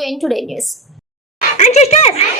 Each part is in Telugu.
to in today news. and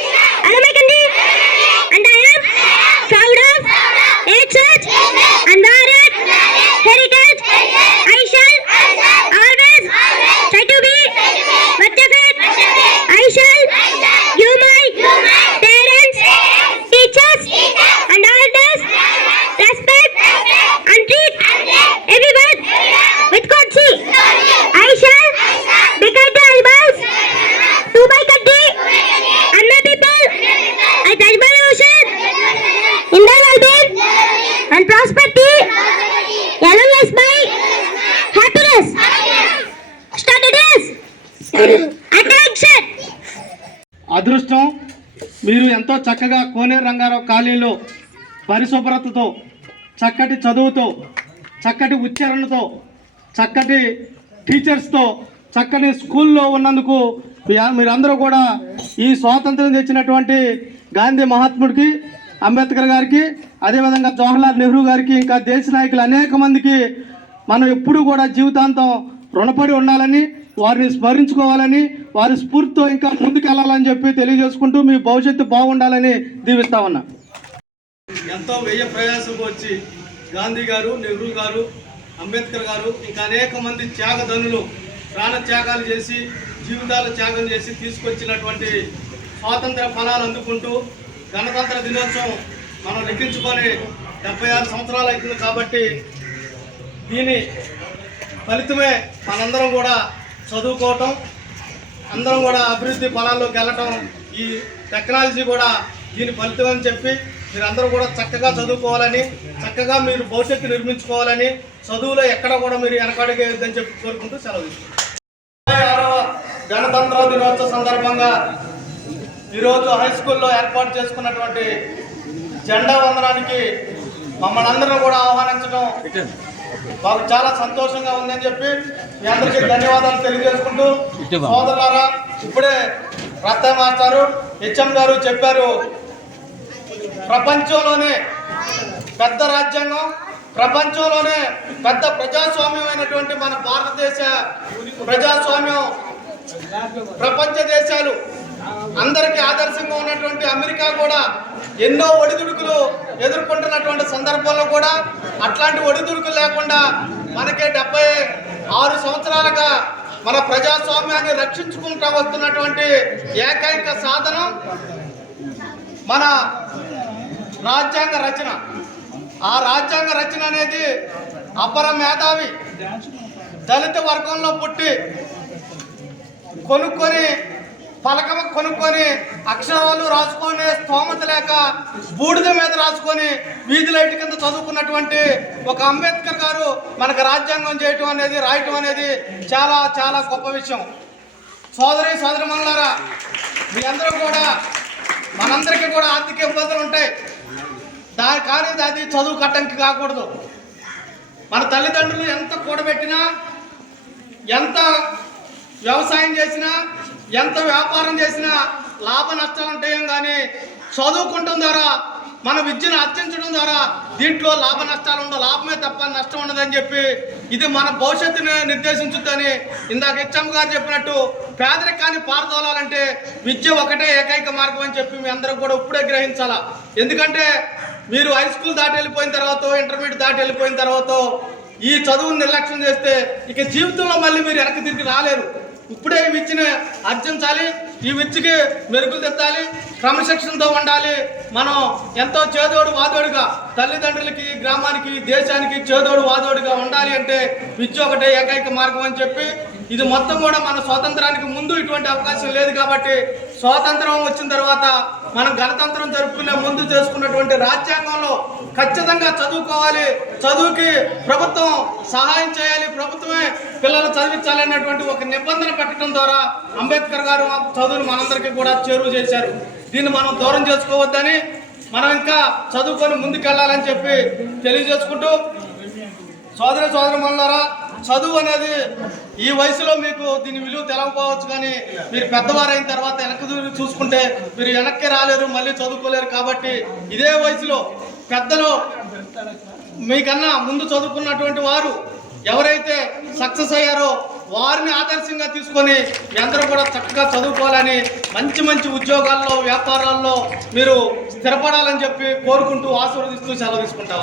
అదృష్టం మీరు ఎంతో చక్కగా కోనేరు రంగారావు కాలేజీలో పరిశుభ్రతతో చక్కటి చదువుతో చక్కటి ఉచ్చారణతో చక్కటి టీచర్స్తో చక్కటి స్కూల్లో ఉన్నందుకు మీ- మీరందరూ కూడా ఈ స్వాతంత్రం తెచ్చినటువంటి గాంధీ మహాత్ముడికి అంబేద్కర్ గారికి అదేవిధంగా జవహర్లాల్ నెహ్రూ గారికి ఇంకా దేశ నాయకులు అనేక మందికి మనం ఎప్పుడూ కూడా జీవితాంతం రుణపడి ఉండాలని వారిని స్మరించుకోవాలని వారి స్ఫూర్తితో ఇంకా ముందుకెళ్ళాలని చెప్పి తెలియజేసుకుంటూ మీ భవిష్యత్తు బాగుండాలని దీవిస్తా ఉన్నా. ఎంతో వ్యయ ప్రయాసం వచ్చి గాంధీ గారు నెహ్రూ గారు అంబేద్కర్ గారు ఇంకా అనేక మంది త్యాగధనులు ప్రాణ త్యాగాలు చేసి జీవితాలు త్యాగం చేసి తీసుకొచ్చినటువంటి స్వాతంత్ర ఫలాలు అందుకుంటూ గణతంత్ర దినోత్సవం మనం లెక్కించుకొని డెబ్బై ఆరు సంవత్సరాలు అవుతుంది కాబట్టి దీని ఫలితమే మనందరం కూడా చదువుకోవటం అందరం కూడా అభివృద్ధి పొలాల్లోకి వెళ్ళటం ఈ టెక్నాలజీ కూడా దీని ఫలితం అని చెప్పి మీరందరూ కూడా చక్కగా చదువుకోవాలని చక్కగా మీరు భవిష్యత్తు నిర్మించుకోవాలని చదువులో ఎక్కడ కూడా మీరు వెనకడిగేయొద్దని చెప్పి కోరుకుంటూ సెలవు ఆరవ గణతంత్ర దినోత్సవ సందర్భంగా ఈరోజు హై స్కూల్లో ఏర్పాటు చేసుకున్నటువంటి జెండా వందనానికి మమ్మల్ని అందరూ కూడా ఆహ్వానించడం మాకు చాలా సంతోషంగా ఉందని చెప్పి మీ అందరికీ ధన్యవాదాలు తెలియజేసుకుంటూ సోదరులారా ఇప్పుడే రత్న మాస్టారు హెచ్ఎం గారు చెప్పారు ప్రపంచంలోనే పెద్ద రాజ్యాంగం ప్రపంచంలోనే పెద్ద ప్రజాస్వామ్యం అయినటువంటి మన భారతదేశ ప్రజాస్వామ్యం ప్రపంచ దేశాలు అందరికీ ఆదర్శంగా ఉన్నటువంటి అమెరికా కూడా ఎన్నో ఒడిదుడుకులు ఎదుర్కొంటున్నటువంటి సందర్భంలో కూడా అట్లాంటి ఒడిదుడుకులు లేకుండా మనకి డెబ్బై ఆరు సంవత్సరాలుగా మన ప్రజాస్వామ్యాన్ని రక్షించుకుంటా వస్తున్నటువంటి ఏకైక సాధనం మన రాజ్యాంగ రచన. ఆ రాజ్యాంగ రచన అనేది అపర మేధావి దళిత వర్గంలో పుట్టి కొనుక్కొని పలకమ కొనుక్కొని అక్షరాలు రాసుకొని స్తోమత లేక బూడిద మీద రాసుకొని వీధి లైట్ కింద చదువుకున్నటువంటి ఒక అంబేద్కర్ గారు మనకు రాజ్యాంగం చేయటం అనేది రాయటం అనేది చాలా చాలా గొప్ప విషయం. సోదరి సోదరి మనులారా మీ అందరూ కూడా మనందరికీ కూడా ఆర్థిక ఇబ్బందులు ఉంటాయి. దాని కానీ అది చదువు కట్టంకి కాకూడదు. మన తల్లిదండ్రులు ఎంత కూడబెట్టినా ఎంత వ్యవసాయం చేసినా ఎంత వ్యాపారం చేసినా లాభ నష్టాలు ఉంటాయేం కానీ చదువుకుంటం ద్వారా మన విద్యను అర్చించడం ద్వారా దీంట్లో లాభ నష్టాలు ఉండవు లాభమే తప్ప నష్టం ఉండదని చెప్పి ఇది మన భవిష్యత్తుని నిర్దేశించుద్దని ఇందాక హెచ్ఎం గారు చెప్పినట్టు పేదరికాన్ని పారదోలాలంటే విద్య ఒకటే ఏకైక మార్గం అని చెప్పి మీ అందరూ కూడా ఇప్పుడే గ్రహించాలా? ఎందుకంటే మీరు హై స్కూల్ దాటి వెళ్ళిపోయిన తర్వాత ఇంటర్మీడియట్ దాటి వెళ్ళిపోయిన తర్వాత ఈ చదువును నిర్లక్ష్యం చేస్తే ఇక జీవితంలో మళ్ళీ మీరు వెనక్కి తిరిగి రాలేరు. ఇప్పుడే ఈ విద్యని అర్జించాలి ఈ విచ్చికి మెరుగులు తెత్తాలి క్రమశిక్షణతో ఉండాలి. మనం ఎంతో చేదోడు వాదోడుగా తల్లిదండ్రులకి గ్రామానికి దేశానికి చేదోడు వాదోడుగా ఉండాలి అంటే విద్య ఒకటే ఏకైక మార్గం అని చెప్పి ఇది మొత్తం కూడా మన స్వాతంత్రానికి ముందు ఇటువంటి అవకాశం లేదు కాబట్టి స్వాతంత్రం వచ్చిన తర్వాత మనం గణతంత్రం జరుపుకునే ముందు చేసుకున్నటువంటి రాజ్యాంగంలో ఖచ్చితంగా చదువుకోవాలి. చదువుకి ప్రభుత్వం సహాయం చేయాలి. ప్రభుత్వమే పిల్లలు చదివించాలి అనేటువంటి ఒక నిబంధన పెట్టడం ద్వారా అంబేద్కర్ గారు చదువును మనందరికీ కూడా చేరువ చేశారు. దీన్ని మనం దూరం చేసుకోవద్దని మనం ఇంకా చదువుకొని ముందుకెళ్ళాలని చెప్పి తెలియజేసుకుంటూ సోదర సోదరమన్నారా చదువు అనేది ఈ వయసులో మీకు దీని విలువ తెలవకపోవచ్చు కానీ మీరు పెద్దవారైన తర్వాత వెనక్కి చూసుకుంటే మీరు వెనక్కి రాలేరు మళ్ళీ చదువుకోలేరు కాబట్టి ఇదే వయసులో పెద్దలు మీకన్నా ముందు చదువుకున్నటువంటి వారు ఎవరైతే సక్సెస్ అయ్యారో వారిని ఆదర్శంగా తీసుకొని మీ అందరూ కూడా చక్కగా చదువుకోవాలని మంచి మంచి ఉద్యోగాల్లో వ్యాపారాల్లో మీరు స్థిరపడాలని చెప్పి కోరుకుంటూ ఆశీర్వదిస్తూ సెలవు తీసుకుంటాం.